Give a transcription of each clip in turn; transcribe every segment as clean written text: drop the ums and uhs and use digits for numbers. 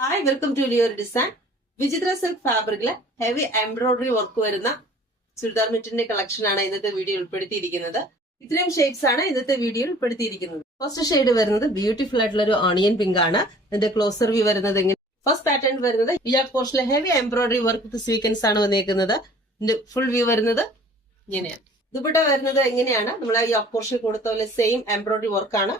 Hi welcome to Lior design. Vichitra silk ഫാബ്രിക്കില് heavy embroidery work വരുന്ന ചുരിദാർ മെറ്റീരിയലിന്റെ കളക്ഷൻ ആണ് ഇന്നത്തെ വീഡിയോ ഉൾപ്പെടുത്തിയിരിക്കുന്നത്. ഇത്രയും ഷെയ്ഡ്സ് ആണ് ഇന്നത്തെ വീഡിയോയിൽ ഉൾപ്പെടുത്തിയിരിക്കുന്നത്. ഫസ്റ്റ് ഷെയ്ഡ് വരുന്നത് ബ്യൂട്ടിഫുൾ ആയിട്ടുള്ള ഒരു ഓണിയൻ പിങ്ക് ആണ്. ഇതിന്റെ ക്ലോസർ വ്യൂ വരുന്നത് എങ്ങനെ, ഫസ്റ്റ് പാറ്റേൺ വരുന്നത് യോക്ക് പോർഷനിലെ heavy embroidery work with sequins ആണ് വന്നേക്കുന്നത്. ഇതിന്റെ ഫുൾ വ്യൂ വരുന്നത് ഇങ്ങനെയാണ്. ദുപ്പട്ട വരുന്നത് എങ്ങനെയാണ്, നമ്മളെ യോക്ക് പോർഷൻ കൊടുത്ത പോലെ സെയിം എംബ്രോയിഡറി വർക്കാണ്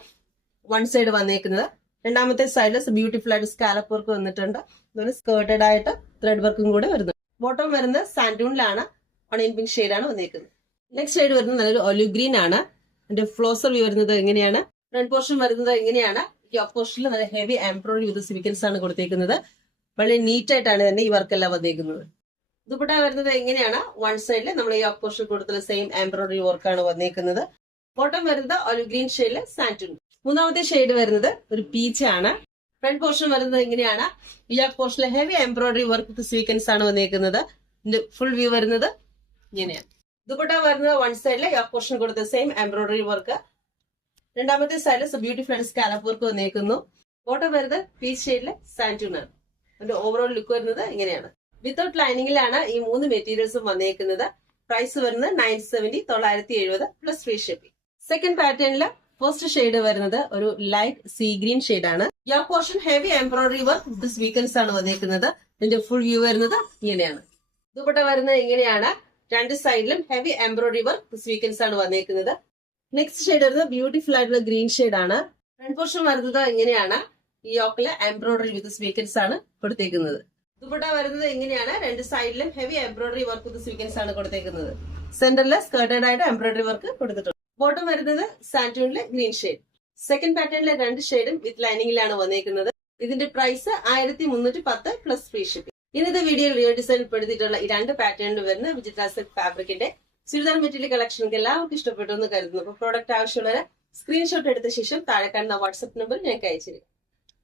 വൺ സൈഡ് വന്നേക്കുന്നത്. രണ്ടാമത്തെ സൈഡിൽ ബ്യൂട്ടിഫുൾ ആയിട്ട് സ്കാലപ്പ് വർക്ക് വന്നിട്ടുണ്ട്. അതുപോലെ സ്കേർട്ടഡ് ആയിട്ട് ത്രെഡ് വർക്കും കൂടെ വരുന്നുണ്ട്. ബോട്ടം വരുന്നത് സാൻഡൂണിലാണ്, ഓണിയൻ പിങ്ക് ഷെയ്ഡാണ് വന്നേക്കുന്നത്. നെക്സ്റ്റ് ഷെയ്ഡ് വരുന്നത് നല്ലൊരു ഒലിവ് ഗ്രീൻ ആണ്. അതിന്റെ ഫ്ലോസർ വ്യൂ വരുന്നത് എങ്ങനെയാണ്, ഫ്രണ്ട് പോർഷൻ വരുന്നത് എങ്ങനെയാണ്. യോക്ക് പോർഷനിൽ നല്ല ഹെവി എംബ്രോയിഡറി വിത്ത് സ്വീക്കൻസ് ആണ് കൊടുത്തേക്കുന്നത്. വളരെ നീറ്റ് ആയിട്ടാണ് തന്നെ ഈ വർക്ക് എല്ലാം വന്നേക്കുന്നത്. ദുപ്പട്ട വരുന്നത് എങ്ങനെയാണ്, വൺ സൈഡിൽ നമ്മൾ യോക്ക് പോർഷൻ കൊടുത്തുള്ള സെയിം എംബ്രോയിഡറി വർക്കാണ് വന്നേക്കുന്നത്. ബോട്ടം വരുന്നത് ഒലിവ് ഗ്രീൻ ഷെയ്ഡിൽ സാൻഡൂൺ. മൂന്നാമത്തെ ഷെയ്ഡ് വരുന്നത് ഒരു പീച്ച് ആണ്. ഫ്രണ്ട് പോർഷൻ വരുന്നത് എങ്ങനെയാണ്, യോക്ക് പോർഷനിലെ heavy embroidery work with sequins ആണ് വന്നേക്കുന്നത്. ഇതിന്റെ ഫുൾ വ്യൂ വരുന്നത് ഇങ്ങനെയാണ്. ദുപ്പട്ട വരുന്നത് വൺ സൈഡിലെ യോക്ക് പോർഷൻ കൊടുത്ത സെയിം എംബ്രോയിഡറി വർക്ക്. രണ്ടാമത്തെ സൈഡിൽ ബ്യൂട്ടിഫുൾ ആയിട്ട് സ്കാലപ്പ് വർക്ക് വന്നേക്കുന്നു. ബോട്ടം വരുന്നത് പീച്ച് ഷെയ്ഡിലെ സാൻഡൂൺ ആണ്. അതിന്റെ ഓവറോൾ ലുക്ക് വരുന്നത് ഇങ്ങനെയാണ്. വിത്തൗട്ട് ലൈനിങ്ങിലാണ് ഈ മൂന്ന് മെറ്റീരിയൽസും വന്നേക്കുന്നത്. പ്രൈസ് വരുന്നത് 970 970 പ്ലസ് ഫ്രീ ഷിപ്പിംഗ്. സെക്കൻഡ് പാറ്റേണില് ഫസ്റ്റ് ഷെയ്ഡ് വരുന്നത് ഒരു ലൈറ്റ് സീ ഗ്രീൻ ഷെയ്ഡ് ആണ്. Yoke portion heavy embroidery work with sequins ആണ് വന്നേക്കുന്നത്. ഇതിന്റെ ഫുൾ വ്യൂ വരുന്നത് ഇങ്ങനെയാണ്. ദുപ്പട്ട വരുന്നത് ഇങ്ങനെയാണ്. രണ്ട് സൈഡിലും ഹെവി എംബ്രോയിഡറി വർക്ക് സ്വീക്കൻസ് ആണ് വന്നേക്കുന്നത്. നെക്സ്റ്റ് ഷെയ്ഡ് വരുന്നത് ബ്യൂട്ടിഫുൾ ആയിട്ടുള്ള ഗ്രീൻ ഷെയ്ഡ് ആണ്. ഫ്രണ്ട് പോർഷൻ വരുന്നത് ഇങ്ങനെയാണ്. ഈ യോക്കിലെ എംബ്രോയിഡറി വിത്ത് സ്വീക്കൻസ് ആണ് കൊടുത്തേക്കുന്നത്. ദുപ്പട്ട വരുന്നത് ഇങ്ങനെയാണ്. രണ്ട് സൈഡിലും heavy embroidery work with sequins ആണ് കൊടുത്തേക്കുന്നത്. സെന്ററിൽ സ്കേർട്ടഡ് ആയിട്ട് എംബ്രോയിഡറി വർക്ക് കൊടുത്തിട്ടുണ്ട്. ബോട്ടം വരുന്നത് സാൻഡൂണിലെ ഗ്രീൻ ഷെയ്ഡ്. സെക്കൻഡ് പാറ്റേണിലെ രണ്ട് ഷെയ്ഡും വിത്ത് ലൈനിങ്ങിലാണ് വന്നേക്കുന്നത്. ഇതിന്റെ പ്രൈസ് 1310 പ്ലസ് ഫ്രീ ഷിപ്പിംഗ്. ഇന്നത്തെ വീഡിയോ ലിയോ ഡിസൈൻ ഉൾപ്പെടുത്തിയിട്ടുള്ള ഈ രണ്ട് പാറ്റേണിൽ വരുന്ന വിചിത്ര സിൽക്ക് ഫാബ്രിക്കിന്റെ ചുരിദാർ മെറ്റീരിയൽ കളക്ഷൻ എല്ലാവർക്കും ഇഷ്ടപ്പെട്ടു എന്ന് കരുതുന്നു. അപ്പോൾ പ്രോഡക്റ്റ് ആവശ്യമുള്ളവരെ സ്ക്രീൻഷോട്ട് എടുത്ത ശേഷം താഴെ കാണുന്ന വാട്സ്ആപ്പ് നമ്പർ ഞങ്ങൾക്ക് അയച്ചിരിക്കും.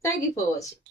Thank you for watching.